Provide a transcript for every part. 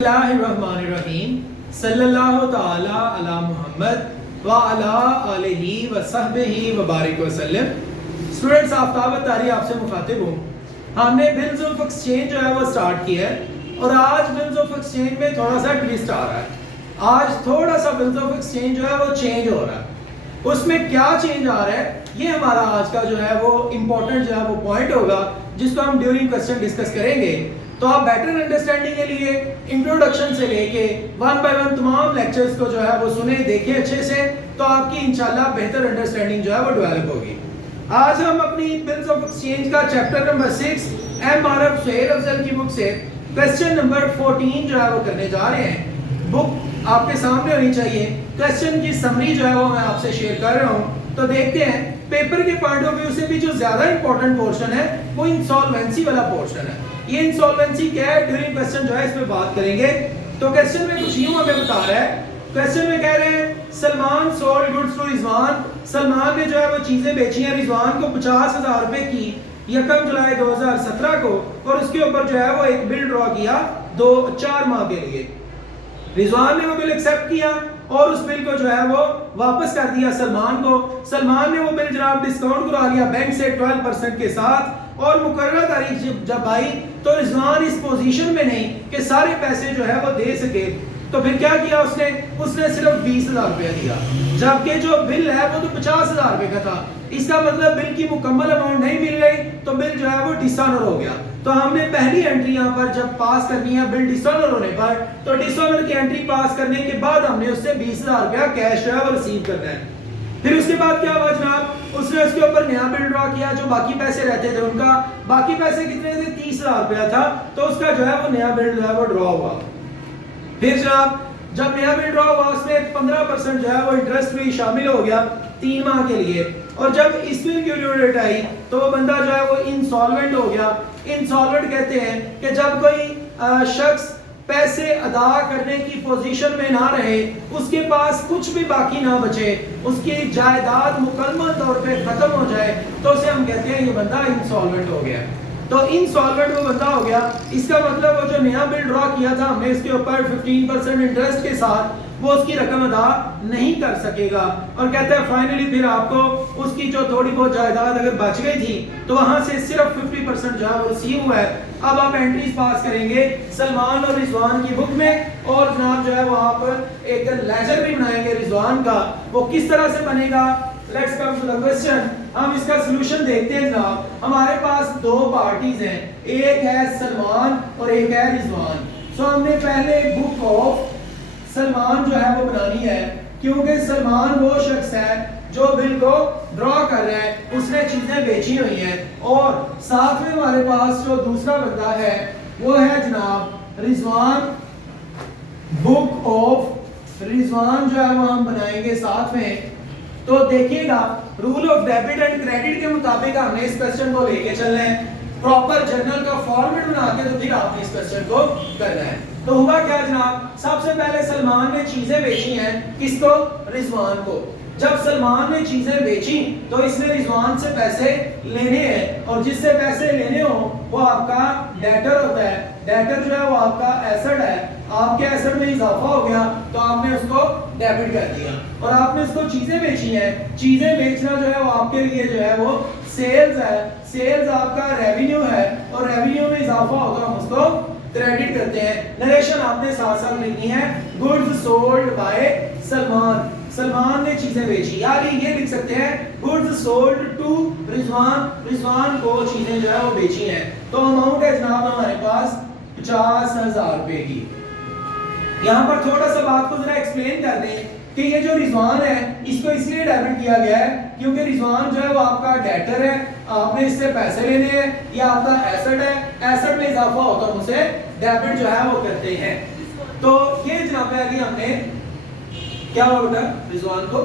बिस्मिल्लाहिर्रहमानिर्रहीम सल्लल्लाहु तआला अला मुहम्मद व अला आलिहि व सहबिहि व बारिक वसल्लम। स्टूडेंट्स, आफ्ताब तारी आपसे मुखातिब हूँ। हमने बिल्स ऑफ एक्सचेंज जो है वो स्टार्ट किया है और आज बिल्स ऑफ एक्सचेंज में थोड़ा सा ट्विस्ट आ रहा है। आज थोड़ा सा बिल्स ऑफ एक्सचेंज जो है वो चेंज हो रहा है। उसमें क्या चेंज आ रहा है, ये हमारा आज का जो है वो इम्पोर्टेंट जो है वो पॉइंट होगा, जिसको हम ड्यूरिंग क्वेश्चन डिस्कस करेंगे। तो आप बेटर अंडरस्टैंडिंग के लिए इंट्रोडक्शन से लेके वन बाय वन तमाम लेक्चर्स को जो है वो सुने, देखें अच्छे से, तो आपकी इंशाल्लाह बेहतर अंडरस्टैंडिंग जो है वो डेवलप होगी। आज हम अपनी बिल्स ऑफ एक्सचेंज का chapter number 6 MRF Suhail Afzal की बुक से क्वेश्चन नंबर 14 जो है वो करने जा रहे हैं। बुक आपके सामने होनी चाहिए। क्वेश्चन की समरी जो है वो मैं आपसे शेयर कर रहा हूँ। तो देखते हैं, पेपर के पॉइंट ऑफ व्यू से भी जो ज्यादा इंपॉर्टेंट पोर्शन है वो इंसॉल्वेंसी वाला पोर्शन है। ये इंसॉल्वेंसी क्या है, ड्यूरिंग क्वेश्चन जो है इस पे बात करेंगे। तो क्वेश्चन में कुछ यूं हमें बता रहा है। क्वेश्चन में कह रहे हैं Salman sold goods to Rizwan. Salman ने जो है वो चीजें बेची हैं रिजवान को 50,000 रुपए की 1 जुलाई 2017 को, और उसके ऊपर जो है वो एक बिल ड्रॉ किया 4 माह के लिए। रिजवान ने वो बिल एक्सेप्ट किया और उस बिल को जो है वो वापस कर दिया सलमान को। सलमान ने वो बिल जनाब डिस्काउंट करा लिया बैंक से 12% के साथ, और मुकर्रर तारीख जब आई तो रिजवान इस पोजीशन में नहीं कि सारे पैसे जो है वो दे सके। तो फिर क्या किया उसने सिर्फ 20,000 रुपया दिया, जबकि जो बिल है वो तो 50,000 रुपए का था। इसका मतलब बिल की मुकम्मल अमाउंट नहीं मिल गई तो बिल जो है वो डिसऑनर हो गया। तो हमने पहली एंट्री यहाँ पर जब पास करनी है बिल डिसऑनर होने पर, तो डिसऑनर की एंट्री पास करने के बाद हमने उससे 20,000 रुपया कैश जो है वो रिसीव करना है। फिर उसके बाद क्या हुआ जनाब, उसने उसके ऊपर नया बिल ड्रॉ किया। जो बाकी पैसे रहते थे उनका, बाकी पैसे कितने थे, 30,000 रुपया था, तो उसका जो है वो नया बिल जो है वो ड्रॉ हुआ। फिर जनाब जब नया बिल ड्रॉ हुआ उसमें 15% जो है वो इंटरेस्ट भी शामिल हो गया 3 माह के लिए। और जब इस बिल की ड्यू डेट आई तो वो बंदा जो है वो इंसॉल्वेंट हो गया। इंसॉल्वेंट कहते हैं कि जब कोई शख्स पैसे अदा करने की पोजीशन में ना रहे, उसके पास कुछ भी बाकी ना बचे, उसकी जायदाद मुकम्मल तौर पे खत्म हो जाए, तो उसे हम कहते हैं ये बंदा इंसॉल्वेंट हो गया। तो इंसॉल्वेंट वो बंदा हो गया। इसका मतलब वो जो नया बिल ड्रॉ किया था हमने इसके ऊपर 15% इंटरेस्ट के साथ, वो उसकी रकम अदा नहीं कर सकेगा। और कहता है फाइनली फिर आपको उसकी जो थोड़ी बहुत जायदाद अगर बच गई थी तो वहां से सिर्फ 50% जो है वो रिसीव हुआ है। अब आप एंट्रीज पास करेंगे सलमान और रिजवान की बुक में, और जनाब जो है वहां पर एक लेजर भी बनाएंगे रिजवान का। वो किस तरह से बनेगा, let's come to the question. हम इसका सलूशन देखते हैं जनाब। हमारे पास 2 पार्टीज हैं, एक है सलमान और एक है रिजवान। सो हमने पहले बुक ऑफ सलमान जो है वो बनानी है, क्योंकि सलमान वो शख्स है जो बिल को ड्रॉ कर रहा है, उसने चीजें बेची हुई हैं। और साथ में हमारे पास जो दूसरा बंदा है वो है जनाब रिजवान। बुक ऑफ रिजवान जो है वो हम बनाएंगे साथ में। तो देखिएगा rule of debit and credit के मुताबिक हमने इस क्वेश्चन को लेके चलना है। प्रॉपर जर्नल का फॉर्मेट बना के तो फिर आपने इस क्वेश्चन को करना है। तो हुआ क्या जनाब, सबसे पहले सलमान ने चीजें बेची हैं, किसको, रिजवान को। जब सलमान ने चीजें बेची तो इसने रिजवान से पैसे लेने हैं, और जिससे पैसे लेने हो वो आपका डेटर होता है। डेटर जो है वो आपका एसेट है, आपके एसेट में इजाफा हो गया तो आपने उसको डेबिट कर दिया, और आपने उसको चीजें बेची हैं। चीजें बेचना जो है वो आपके लिए जो है वो सेल्स है। सेल्स आपका रेवेन्यू है, और रेवेन्यू में इजाफा होगा हम उसको क्रेडिट करते हैं। नरेशन आपने साथ साथ लिखनी है, goods sold by Salman. Salman ने चीजें बेची, यार ये लिख सकते हैं goods sold to Rizwan. Rizwan को चीजें जो है वो बेची हैं। तो अमाउंट है जनाब हमारे पास 50,000 रुपए की। यहाँ पर थोड़ा सा बात को जरा एक्सप्लेन कर दें कि ये जो रिजवान है इसको इसलिए डेबिट किया गया है क्योंकि रिजवान जो है वो आपका डेटर है, आपने इससे पैसे लेने हैं, ये आपका एसेट है, एसेट में इजाफा होता है उसे डेबिट जो है वो करते हैं। तो ये जनाब है कि हमने क्या होगा रिजवान को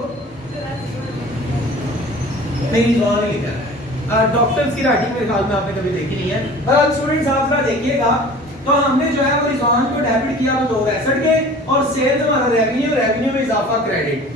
नहीं, रिजवान ही लिखा है। डॉक्टर्स की राइटिंग मेरे ख्याल में आपने कभी देखी नहीं है। पर स्टूडेंट्स आप जरा देखिएगा, तो हमने जो है वो रिजवान को डेबिट किया वो 2 एसेट के, और सेल्स हमारा रेवेन्यू में इजाफा क्रेडिट।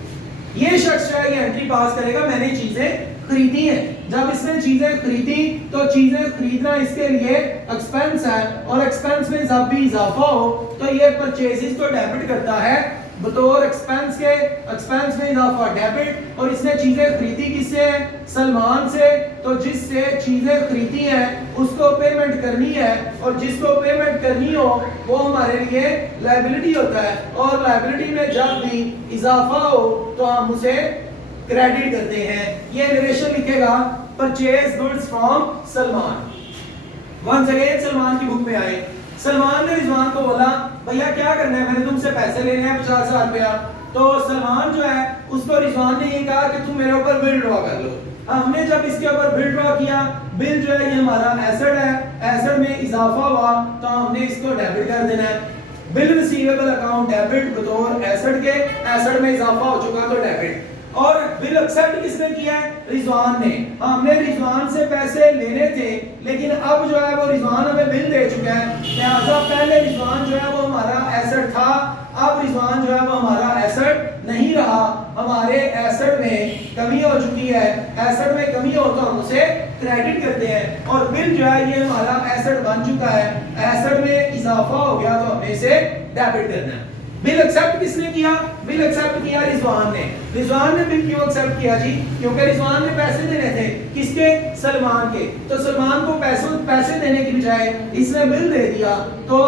ये शख्स जो है ये एंट्री पास करेगा, मैंने चीजें खरीदी हैं। जब इसने चीजें खरीदी तो चीजें खरीदना इसके लिए एक्सपेंस है, और एक्सपेंस में जब भी इजाफा हो तो ये परचेजेस को डेबिट करता है बतौर एक्सपेंस के, एक्सपेंस में इजाफा डेबिट। और इसने चीजें खरीदी किससे? सलमान से। तो जिससे चीजें खरीदी हैं उसको पेमेंट करनी है, और जिसको पेमेंट करनी हो वो हमारे लिए लायबिलिटी होता है, और लायबिलिटी में जब भी इजाफा हो तो हम उसे क्रेडिट करते हैं। ये नरेशन लिखेगा purchase goods from Salman. Once again Salman की बुक में आए, सलमान ने रिजवान को बोला भैया क्या करना है, मैंने तुमसे पैसे लेने हैं 50,000 रुपया। तो सलमान जो है उसको रिजवान ने ये कहा कि तुम मेरे ऊपर बिल ड्रॉ कर लो। हमने जब इसके ऊपर बिल ड्रॉ किया, बिल जो है ये हमारा एसेट है, एसेट में इजाफा हुआ तो हमने इसको डेबिट कर देना है। बिल रिसीवेबल अकाउंट डेबिट बतौर एसेट के, एसेट में इजाफा हो चुका तो डेबिट। और बिल एक्सेप्ट किसने किया है? रिजवान ने। हमने रिजवान से पैसे लेने थे, लेकिन अब जो है वो रिजवान हमें बिल दे चुका है, लिहाजा पहले रिजवान जो है वो हमारा एसेट था, अब रिजवान जो है वो हमारा एसेट नहीं रहा, हमारे एसेट में कमी हो चुकी है। एसेट में कमी हो तो हम उसे क्रेडिट करते हैं, और बिल जो है ये हमारा एसेट बन चुका है, एसेट में इजाफा हो गया तो हमें इसे डेबिट करना है। बिल एक्सेप्ट किसने किया? बिल एक्सेप्ट किया रिजवान ने। रिजवान ने बिल क्यों एक्सेप्ट किया जी? क्योंकि रिजवान ने पैसे देने थे, किसके? सलमान के। तो सलमान को पैसे देने की बजाय इसने बिल दे दिया, तो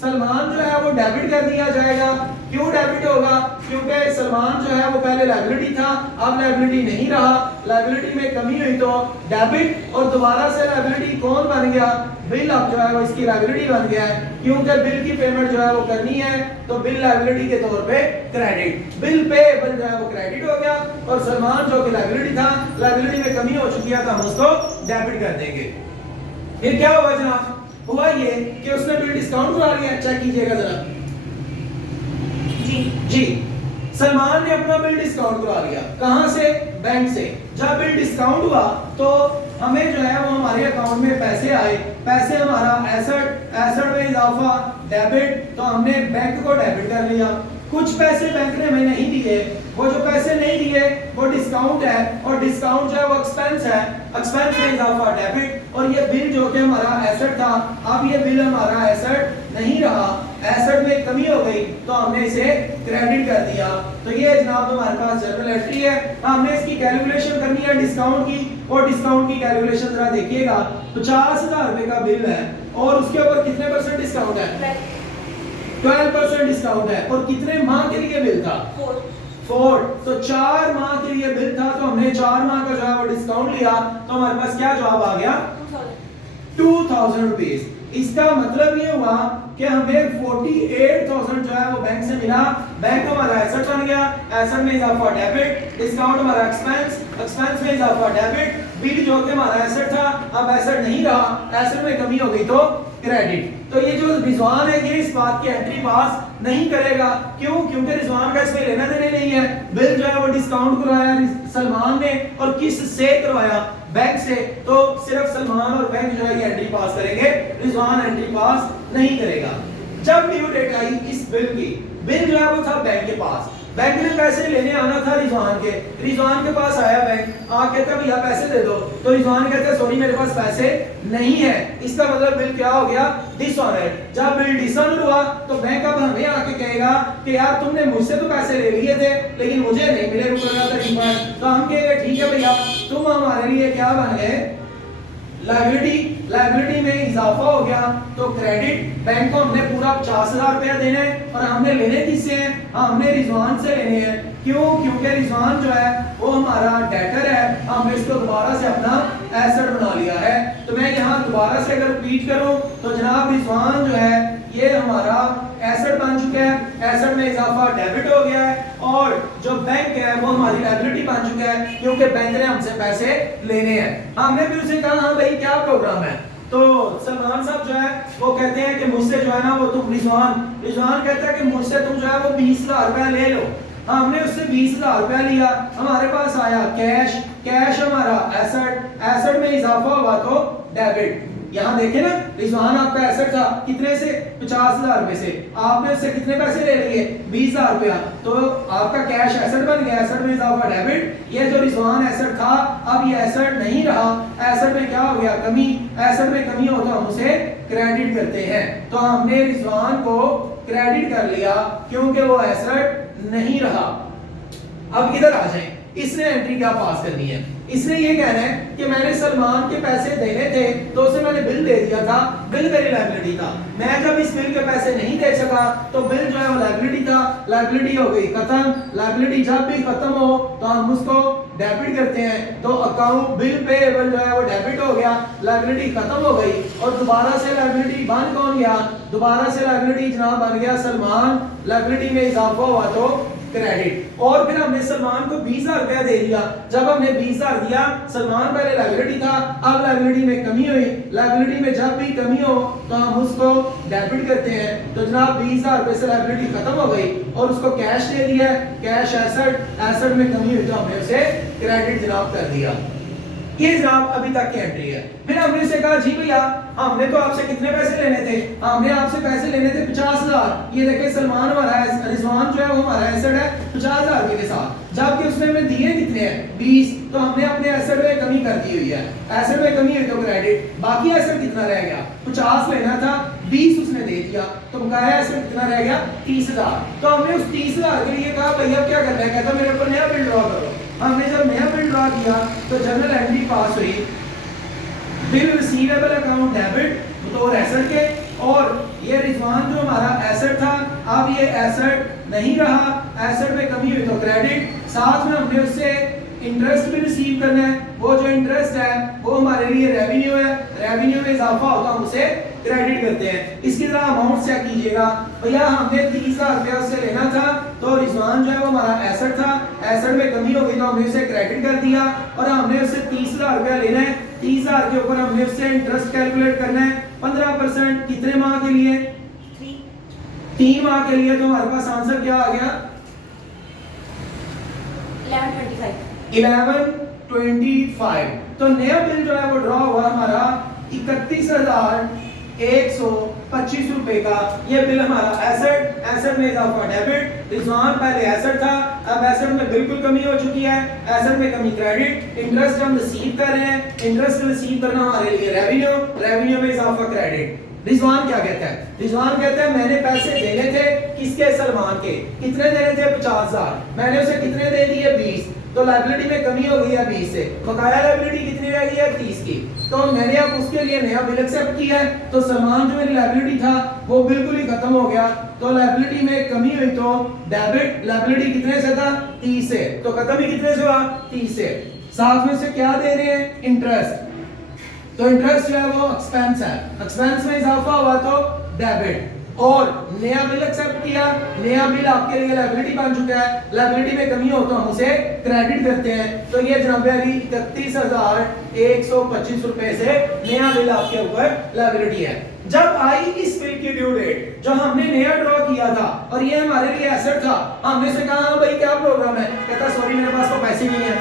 सलमान जो है वो डेबिट कर दिया जाएगा। क्यों डेबिट होगा? क्योंकि सलमान जो है वो पहले लायबिलिटी था, अब लायबिलिटी नहीं रहा, लायबिलिटी में कमी हुई तो डेबिट, और दोबारा से लायबिलिटी कौन बन गया? बिल अब जो है वो इसकी लायबिलिटी बन गया है, क्योंकि बिल की पेमेंट जो है वो करनी है, तो बिल लायबिलिटी के तौर पे क्रेडिट, बिल पे बिल जो है वो क्रेडिट हो गया, और सलमान जो कि लायबिलिटी था, लायबिलिटी में कमी हो चुकी है तो हम उसको डेबिट कर देंगे। फिर क्या हुआ जनाब? हुआ ये कि उसने बिल डिस्काउंट करा लिया। चेक कीजिएगा जरा जी, सलमान ने अपना बिल डिस्काउंट करा लिया। कहां से? बैंक से। जब बिल डिस्काउंट हुआ तो हमें जो है वो हमारे अकाउंट में पैसे आए, पैसे हमारा एसेट, एसेट में इजाफा डेबिट, तो हमने बैंक को डेबिट कर लिया। कुछ पैसे बैंक ने हमें नहीं दिए, वो जो पैसे नहीं दिए वो डिस्काउंट है, और डिस्काउंट जो है वो एक्सपेंस है, एक्सपेंस में इजाफा डेबिट। और ये बिल जो कि हमारा एसेट था, अब ये बिल हमारा एसेट नहीं रहा, एसेट में कमी हो गई तो हमने इसे क्रेडिट कर दिया। तो ये जनाब हमारे पास जर्नल एंट्री है, हमने इसकी कैलकुलेशन करनी है डिस्काउंट की, और डिस्काउंट की कैलकुलेशन जरा देखिएगा। 50,000 रुपए का बिल है, और उसके ऊपर कितने परसेंट डिस्काउंट है? 12% डिस्काउंट है। और कितने माह के लिए बिल था? 4। तो 4 माह के लिए बिल था, तो हमने 4 माह का जो है वो डिस्काउंट लिया, तो हमारे पास क्या जवाब आ गया? 2000 रुपीज। इसका मतलब ये हुआ कि हमें 48,000 जो है वो बैंक से मिला। बैंक हमारा एसेट बन गया, एसेट में इजाफा डेबिट, डिस्काउंट हमारा एक्सपेंस, एक्सपेंस में इजाफा डेबिट, बिल जो कि हमारा एसेट था अब एसेट नहीं रहा, एसेट में कमी हो गई तो क्रेडिट। तो ये जो रिजवान है ये इस बात की एंट्री पास नहीं करेगा। क्यों? क्योंकि रिजवान का इसमें लेना देना नहीं है। बिल जो है वो डिस्काउंट करवाया सलमान ने, और किस से करवाया? बैंक से। तो सिर्फ सलमान और बैंक जो है ये एंट्री पास करेंगे, रिजवान एंट्री पास नहीं करेगा। जब ड्यू डेट आई इस बिल की, बिल जो है वो था बैंक के पास, बैंक ने पैसे लेने आना था रिजवान के, रिजवान के पास आया बैंक, कहता भैया पैसे दे दो, तो रिजवान कहता सॉरी मेरे पास पैसे नहीं है। इसका मतलब बिल क्या हो गया? डिसऑनर। जब बिल डिसऑनर हुआ तो बैंक अब हमें आके कहेगा कि यार तुमने मुझसे तो पैसे ले लिए थे लेकिन मुझे नहीं मिले रिफंड। तो हम कहेंगे ठीक है भैया तुम हमारे लिए क्या बन गए? लायबिलिटी। लायबिलिटी में इजाफा हो गया तो क्रेडिट। बैंक को हमने पूरा 50,000 रुपया देना है, और हमने लेने किससे हैं? हमने रिजवान से लेने हैं। क्यों? क्योंकि रिजवान जो है वो हमारा डेटर है, हमने इसको दोबारा से अपना एसेट बना लिया है। तो मैं यहाँ दोबारा से अगर रिपीट करूं तो जनाब रिजवान जो है ये हमारा एसेट बन चुका है, एसेट में इजाफा डेबिट हो गया है, और जो बैंक है वो हमारी लायबिलिटी बन चुका है क्योंकि बैंक ने हमसे पैसे लेने हैं। हमने फिर उसे कहा हाँ भाई क्या प्रोग्राम है? तो सलमान साहब जो है वो कहते हैं कि मुझसे जो है ना वो तुम रिजवान कहता है कि मुझसे तुम जो है वो 20,000 रुपया ले लो। हमने उससे 20,000 रुपया लिया, हमारे पास आया कैश, कैश हमारा एसेट, एसेट में इजाफा हुआ तो डेबिट। यहाँ देखें ना, रिजवान आपका एसेट था कितने से, 50,000 रुपए से, आपने उससे कितने पैसे ले लिए, 20,000 रुपया, तो आपका कैश एसेट बन गया, एसेट में इजाफा डेबिट। ये जो रिजवान एसेट था अब ये एसेट नहीं रहा, एसेट में क्या हो गया, कमी, एसेट में कमी हो तो हम उसे क्रेडिट करते हैं। तो हमने रिजवान को क्रेडिट कर लिया क्योंकि वो एसेट नहीं रहा। अब इधर आ जाएं, इसने एंट्री क्या पास करनी है, इसने ये कहना है कि मैंने सलमान के पैसे देने थे तो उसे मैंने बिल दे दिया था, बिल मेरी लायबिलिटी था, मैं जब इस बिल के पैसे नहीं दे सका तो बिल जो है वो लायबिलिटी था, लायबिलिटी हो गई खत्म। लायबिलिटी जब भी खत्म हो तो हम उसको डेबिट करते हैं, तो अकाउंट बिल पेएबल जो है वो डेबिट हो गया, लायबिलिटी खत्म हो गई और दोबारा से लायबिलिटी बन कौन गया, दोबारा से लायबिलिटी जनाब बन गया सलमान, लायबिलिटी में इजाफा हुआ तो क्रेडिट। और फिर हमने सलमान को 20,000 रुपया दे दिया, जब हमने 20,000 दिया, सलमान पहले लायबिलिटी था, अब लायबिलिटी में कमी हुई, लायबिलिटी में जब भी कमी हो तो हम उसको डेबिट करते हैं। तो जनाब 20,000 रुपए से लायबिलिटी खत्म हो गई और उसको कैश दे दिया, कैश एसेट, एसेट में कमी हुई तो हमने उसे क्रेडिट जनाब कर दिया। ये जनाब अभी तक की एंट्री है। फिर हमने उसे कहा जी भैया हमने तो आपसे कितने पैसे लेने थे, हमने आपसे पैसे लेने थे 50,000, ये देखें सलमान हमारा है, रिजवान जो है वो हमारा एसेट है 50,000 के साथ, जबकि उसने हमें दिए कितने हैं 20, तो हमने अपने एसेट में कमी कर दी हुई है, एसेट में कमी हुई तो क्रेडिट, बाकी एसेट कितना रह गया 50 लेना था, 20 उसने दे दिया, तो बकाया एसेट कितना रह गया 30,000। तो हमने उस 30,000 के लिए कहा भैया क्या करना है, कहता मेरे ऊपर नया बिल ड्रॉ करो। हमने जब नया बिल ड्रॉ किया तो जनरल एंट्री पास हुई, बिल रिसीवेबल अकाउंट डेबिट बतौर एसेट के, और ये रिजवान जो हमारा एसेट था अब ये एसेट नहीं रहा, एसेट में कमी हुई तो क्रेडिट, साथ में हमने उससे इंटरेस्ट भी रिसीव करना है, वो जो इंटरेस्ट है वो हमारे लिए रेवेन्यू है, रेवेन्यू में इजाफा होता है हम उसे क्रेडिट करते हैं। इसकी तरह अमाउंट चेक कीजिएगा, भैया हमने 30,000 रुपया उससे लेना था, तो रिजवान जो है वो हमारा एसेट था, एसेट में कमी हो गई तो हमने उसे क्रेडिट कर दिया, और हमने उससे 30,000 रुपया लेना है, 30,000 के ऊपर हमने उससे इंटरेस्ट कैलकुलेट करना है 15%, कितने माह के लिए 3 माह के लिए, तो हमारे पास आंसर क्या आ गया 1125। तो नया बिल जो है वो ड्रॉ हुआ हमारा 31,125 रुपए का, ये बिल हमारा एसेट, एसेट में इजाफा डेबिट, रिजवान पहले एसेट था अब एसेट में बिल्कुल कमी हो चुकी है, एसेट में कमी क्रेडिट, इंटरेस्ट हम रिसीव कर रहे हैं, इंटरेस्ट रिसीव करना हमारे लिए रेवेन्यू, रेवेन्यू में इजाफा क्रेडिट। रिजवान क्या कहता है, रिजवान कहता है मैंने पैसे देने थे किसके, सलमान के, कितने देने थे 50,000, मैंने उसे कितने दे दिए 20, तो लायबिलिटी में कमी हो गई है 20 से, बकाया लायबिलिटी कितनी रह गई है 30 की, तो मैंने अब उसके लिए नया बिल एक्सेप्ट किया है, तो सलमान जो मेरी लायबिलिटी था वो बिल्कुल ही खत्म हो गया, तो लायबिलिटी में कमी हुई तो डेबिट, लायबिलिटी कितने से था 30 से, तो खत्म ही कितने से हुआ 30 से, साथ में से क्या दे रहे हैं इंटरेस्ट, तो इंटरेस्ट जो है वो एक्सपेंस है, एक्सपेंस में इजाफा हुआ तो डेबिट, और नया बिल एक्सेप्ट किया, नया बिल आपके लिए लायबिलिटी बन चुका है, लायबिलिटी में कमी हो तो हम उसे क्रेडिट करते हैं, तो ये जनाब अली 31,125 रुपए से नया बिल आपके ऊपर लायबिलिटी है। जब आई इस बिल की ड्यू डेट, जो हमने नया ड्रॉ किया था और ये हमारे लिए एसेट था, हमने से कहा भाई क्या प्रॉब्लम है, कहता सॉरी मेरे पास तो पैसे नहीं है।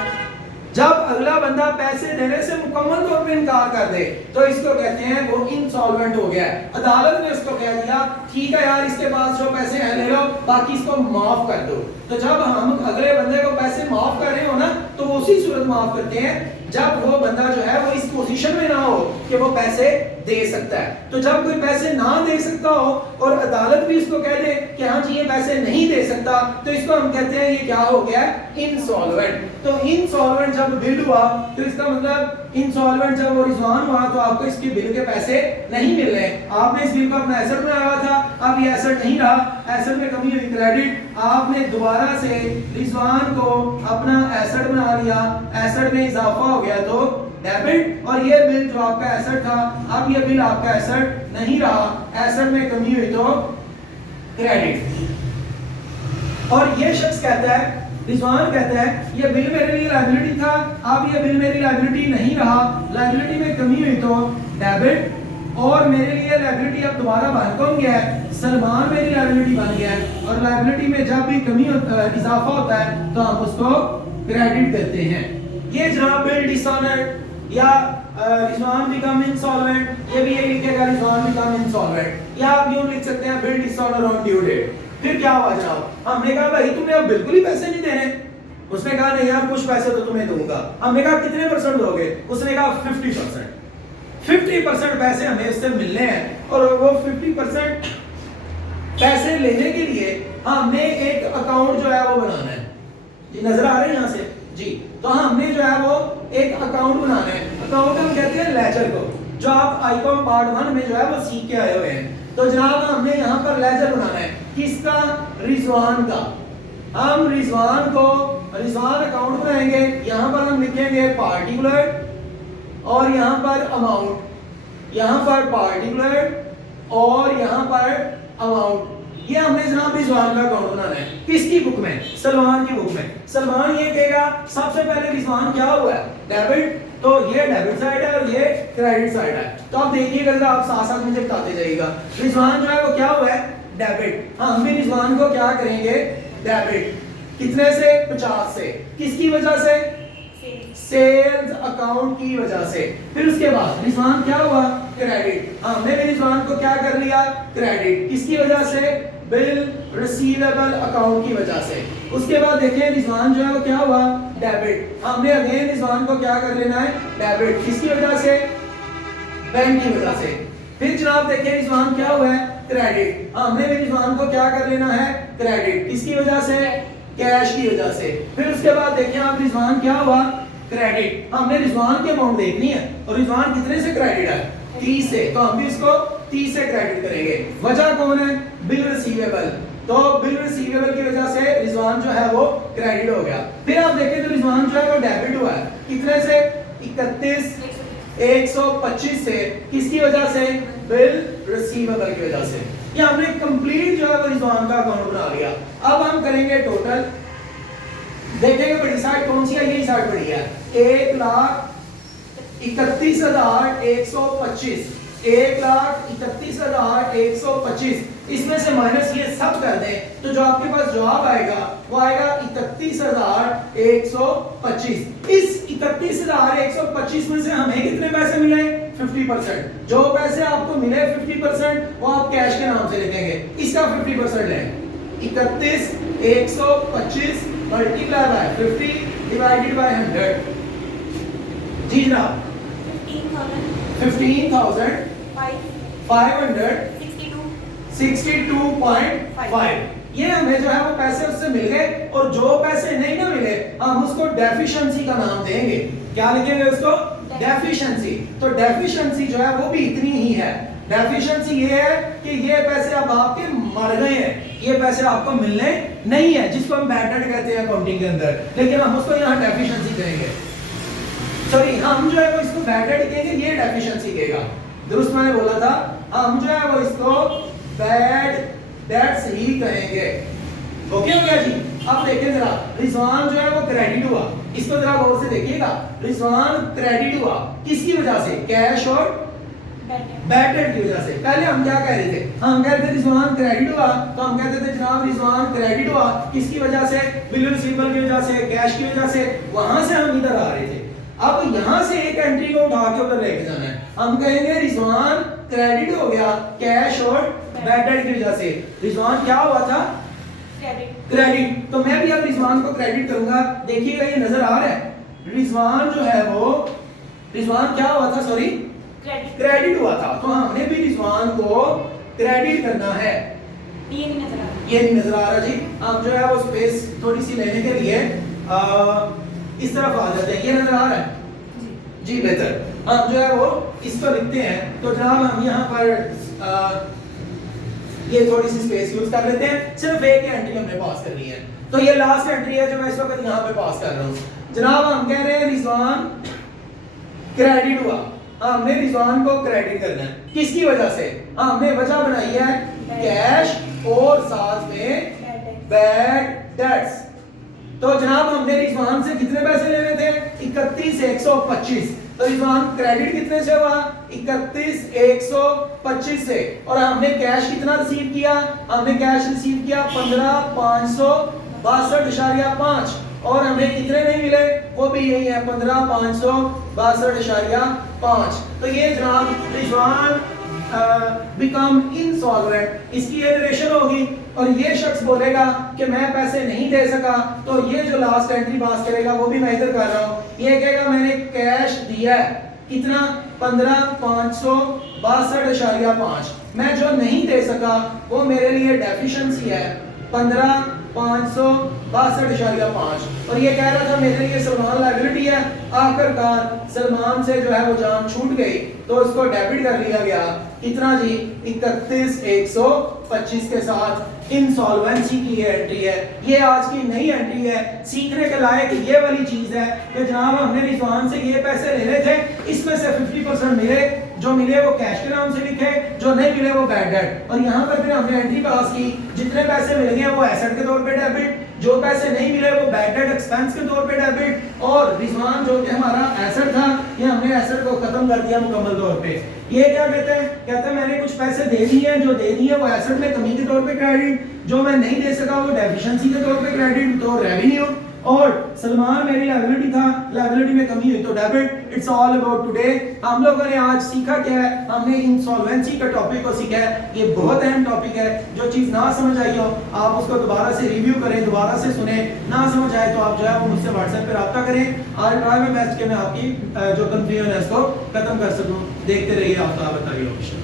जब अगला बंदा पैसे देने से मुकम्मल तौर पे इनकार कर दे तो इसको कहते हैं वो इंसॉल्वेंट हो गया है, अदालत ने उसको कह दिया ठीक है यार इसके पास जो पैसे हैं ले लो, बाकी इसको माफ कर दो। तो जब हम अगले बंदे को पैसे माफ कर रहे हो ना तो वो उसी सूरत माफ करते हैं जब वो बंदा जो है वो इस पोजीशन में ना हो कि वो पैसे दे सकता है। तो जब कोई पैसे ना दे सकता हो और अदालत भी इसको कह दे कि हाँ जी ये पैसे नहीं दे सकता, तो इसको हम कहते हैं ये क्या हो गया इंसॉल्वेंट। तो इंसॉल्वेंट जब बिल हुआ तो इसका मतलब इंसॉल्वेंट जब वो रिजवान हुआ तो आपको इसके बिल के पैसे नहीं मिल रहे, आपने इस बिल को अपना एसेट बनाया हुआ था, अब ये एसेट नहीं रहा, एसेट में कमी हुई क्रेडिट, आपने दोबारा से रिजवान को अपना एसेट बना लिया, एसेट में इजाफा हो गया तो डेबिट, और ये बिल जो आपका एसेट था अब ये बिल आपका एसेट नहीं रहा, एसेट में कमी हुई तो क्रेडिट। और ये शख्स कहता है, रिजवान कहता है ये बिल मेरे लिए लायबिलिटी था, अब ये बिल मेरी लायबिलिटी नहीं रहा, लायबिलिटी में कमी हुई तो डेबिट, और मेरे लिए लायबिलिटी अब दोबारा बन कौन गया है, सलमान मेरी लायबिलिटी बन गया है, और लायबिलिटी में जब भी कमी इजाफा होता है तो हम उसको क्रेडिट करते हैं। ये जनाब बिल डिसऑनर्ड, या रिजवान बिकम इंसॉल्वेंट, ये भी यही लिखेगा रिजवान बिकम इंसॉल्वेंट। या आप यूं लिख सकते हैं bill dishonour on due date. फिर क्या हुआ जनाब, हमने कहा भाई तुमने अब बिल्कुल ही पैसे नहीं देने। उसने कहा नहीं यार कुछ पैसे तो तुम्हें दूंगा। हमने कहा कितने परसेंट दोगे? उसने कहा 50%। 50% पैसे हमें इससे मिलने हैं और वो 50% पैसे लेने के लिए हमने एक अकाउंट जो है वो बनाना है। ये नजर आ रहे हैं यहाँ से जी। तो हमने जो है वो एक अकाउंट बनाना है। अकाउंट हम कहते हैं लेजर को, जो आप आईकॉम पार्ट 1 में जो है वो सीख के आए हुए हैं। तो जनाब हमने यहाँ पर लेजर बनाना है, किसका? रिजवान का। हम रिजवान अकाउंट बनाएंगे। यहाँ पर हम लिखेंगे पार्टिकुलर और यहाँ पर अमाउंट, यहाँ पर पार्टिकुलर और यहाँ पर अमाउंट। ये हमने जनाब रिजवान का अकाउंट बनाना है। किसकी बुक में? सलमान की बुक में। सलमान ये कहेगा सबसे पहले रिजवान क्या हुआ है? डेबिट। तो ये डेबिट साइड है और ये क्रेडिट साइड है। तो आप देखिएगा जरा, आप साथ साथ मुझे बताते जाइएगा। रिजवान जो है वो क्या हुआ है? डेबिट। हाँ, हम भी रिजवान को क्या करेंगे? डेबिट। कितने से? 50 से। किसकी वजह से? सेल्स अकाउंट की वजह से। फिर उसके बाद रिजवान क्या हुआ? क्रेडिट। हमने भी रिजवान को क्या कर लिया? क्रेडिट। किसकी वजह से? बिल रिसीवेबल अकाउंट की वजह से। उसके बाद देखिए रिजवान जो है वो क्या हुआ? डेबिट। हमने अगेन रिजवान को क्या कर लेना है? डेबिट। किसकी वजह से? बैंक की वजह से। फिर जनाब देखिए रिजवान क्या हुआ है? क्रेडिट। हमने भी रिजवान को क्या कर लेना है? क्रेडिट। किसकी वजह से? कैश की वजह से। फिर उसके बाद देखिए आप रिजवान क्या हुआ? क्रेडिट। हमने रिजवान की अमाउंट देखनी है और रिजवान कितने से क्रेडिट है? 30 से। तो हम भी इसको 30 से क्रेडिट करेंगे। वजह कौन है? Bill receivable. तो बिल रिसीवेबल की वजह से रिजवान जो है वो क्रेडिट हो गया। फिर आप देखें तो रिजवान जो है वो डेबिट हुआ है। कितने से? 31,125 से। किसकी वजह से? बिल रिसीवेबल की वजह से। ये हमने कंप्लीट जो है वो रिजवान का अकाउंट बना लिया। अब हम करेंगे टोटल। देखेंगे बड़ी साइड कौन सी है? यही साइड बड़ी है। 1,31,125। 1,31,125। इसमें से माइनस ये सब कर दें तो जो आपके पास जवाब आएगा वो आएगा 31,125। इस 31,125 में से हमें कितने पैसे मिले? 50%। जो पैसे आपको मिले 50% वो आप कैश के नाम से लिखेंगे। इसका 50% लें। 31,125 मल्टीप्लाई बाय 50 डिवाइडेड बाय 100। जी जनाब 15,562.5। ये हमें जो है वो पैसे उससे मिल गए और जो पैसे नहीं ना मिले हम उसको डेफिशिएंसी का नाम देंगे। क्या लिखेंगे उसको? डेफिशिएंसी। तो डेफिशिएंसी जो है वो भी इतनी ही है। डेफिशिएंसी ये है कि ये पैसे अब आपके मर गए हैं, ये पैसे आपको मिलने नहीं है, जिसको हम बैड डेट कहते हैं अकाउंटिंग के अंदर, लेकिन हम उसको यहाँ डेफिशिएंसी कहेंगे। सॉरी, हम जो है वो इसको बैड डेट कहेंगे, ये डेफिशिएंसी कहेगा। दुरुस्त मैंने बोला था, हम जो है वो इसको बैड डेट्स ही कहेंगे। ओके हो गया जी। अब देखिए जरा, रिजवान जो है वो क्रेडिट हुआ। इसको जरा गौर से देखिएगा। रिजवान क्रेडिट हुआ किसकी वजह से? कैश और बैड डेट की वजह से। पहले हम क्या कह रहे थे? हम कह रहे थे रिजवान क्रेडिट हुआ, तो हम कहते थे जनाब रिजवान क्रेडिट हुआ किसकी वजह से? बिल रिसीवेबल की वजह से, कैश की वजह से। वहां से हम इधर आ रहे थे। अब यहां से एक एंट्री को उठा के उधर लेके जाना है। हम कहेंगे रिजवान क्रेडिट हो गया कैश और बैड डेट की वजह से। रिजवान क्या हुआ था? क्रेडिट। तो मैं भी अब रिजवान को क्रेडिट करूंगा। देखिएगा ये नजर आ रहा है। रिजवान जो है वो, रिजवान क्या हुआ था? सॉरी, क्रेडिट हुआ था। तो हमने भी रिजवान को क्रेडिट करना है। ये नहीं नजर आ रहा जी। हम जो है वो स्पेस थोड़ी सी लेने के लिए इस तरफ आ जाते हैं। ये नजर आ रहा है जी? बेहतर। हम जो है वो इसको लिखते हैं। तो जनाब हम यहाँ पर ये थोड़ी सी स्पेस यूज कर लेते हैं। सिर्फ एक एंट्री हमने पास करनी है। तो ये लास्ट एंट्री है जो मैं इस वक्त यहाँ पे पास कर रहा हूँ। जनाब हम कह रहे हैं रिजवान क्रेडिट हुआ। हमने रिजवान को क्रेडिट करना है किसकी वजह से? हमने वजह बनाई है कैश और साथ में बैड डेट्स। तो जनाब हमने रिजवान से कितने पैसे लेने थे? 31,125। तो रिजवान क्रेडिट कितने से हुआ? 31,125 से। और हमने कैश कितना रिसीव किया? हमने कैश रिसीव किया 15,562.5। और हमें कितने नहीं मिले वो भी यही है 15,562.5। तो ये जनाब रिजवान बिकम इनसॉल्वेंट, इसकी ये नरेशन होगी और ये शख्स बोलेगा कि मैं पैसे नहीं दे सका, तो ये जो लास्ट एंट्री पास करेगा वो भी मैं इधर कर रहा हूँ, ये कहेगा मैंने कैश दिया है कितना 15,562.5, मैं जो नहीं दे सका वो मेरे लिए डेफिशिएंसी है 15,562.5, और ये कह रहा था मेरे लिए सलमान लायबिलिटी है। आखिरकार सलमान से जो है वो जान छूट गई तो इसको डेबिट कर लिया गया कितना जी 31,125 के साथ। इंसॉल्वेंसी की ये एंट्री है, ये आज की नई एंट्री है। सीखने के लायक ये वाली चीज है कि जनाब हमने रिजवान से ये पैसे लेने थे, इसमें से 50% मिले, जो मिले वो कैश के नाम से लिखे, जो नहीं मिले वो बैड डेट, और यहाँ पर फिर हमने एंट्री पास की जितने पैसे मिल गए वो एसेट के तौर पे डेबिट, जो पैसे नहीं मिले वो बैड डेट एक्सपेंस के तौर पे डेबिट, और रिजवान जो कि हमारा एसेट था ये हमने एसेट को खत्म कर दिया मुकम्मल तौर पे। ये क्या कहते हैं, कहते हैं मैंने कुछ पैसे दे दिए हैं, जो दे दिए वो एसेट में कमी के तौर पे क्रेडिट, जो मैं नहीं दे सका वो डेफिशिएंसी के तौर पे क्रेडिट, तो रेवेन्यू, और सलमान मेरी लायबिलिटी था, लायबिलिटी में कमी हुई तो debit. It's all about today. हम लोगों ने आज सीखा क्या है, हमने इंसॉल्वेंसी का टॉपिक को सीखा है। ये बहुत अहम टॉपिक है, जो चीज ना समझ आई हो आप उसको दोबारा से रिव्यू करें, दोबारा से सुने, ना समझ आए तो आप जो है वो मुझसे व्हाट्सएप पे रब्ता करें। आज ट्राई में बेस्ट के मैं आपकी जो कंफ्यूजन है इसको खत्म कर सकूं। देखते रहिए आफ्ताब तारी ऑफिशियल।